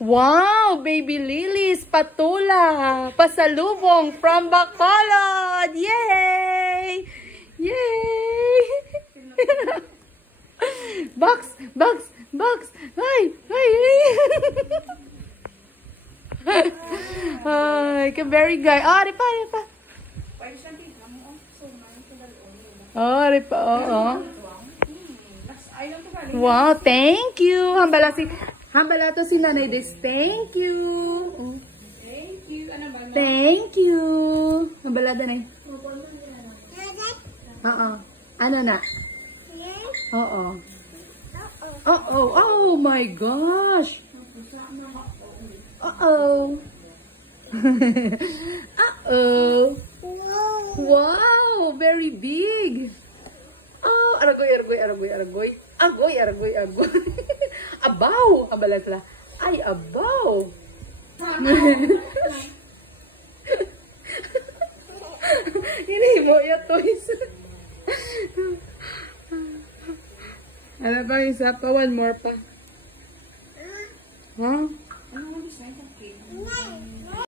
Wow, baby lilies, patula, pasalubong from Bacolod. Yay! Yay! Box, box, box. Ay, ay, ay. Ay, ka-very guy. Ah, ripa, ripa. Oh, ripa, oo. Wow, thank you. Hambala to si Nanay Des. Thank you. Thank you. Ano ba? Thank you. Hambala da na. Oo. Ano na? Oo. Oh, oh my gosh. Uh-oh. Uh-oh. Wow, very big. Oh, aragoy, aragoy, aragoy, aragoy. Agoy, aragoy, agoy. Abaw. Abala sila. Ay, abaw. Ini mo ya toys. Ano pa isa pa? One more pa. Huh?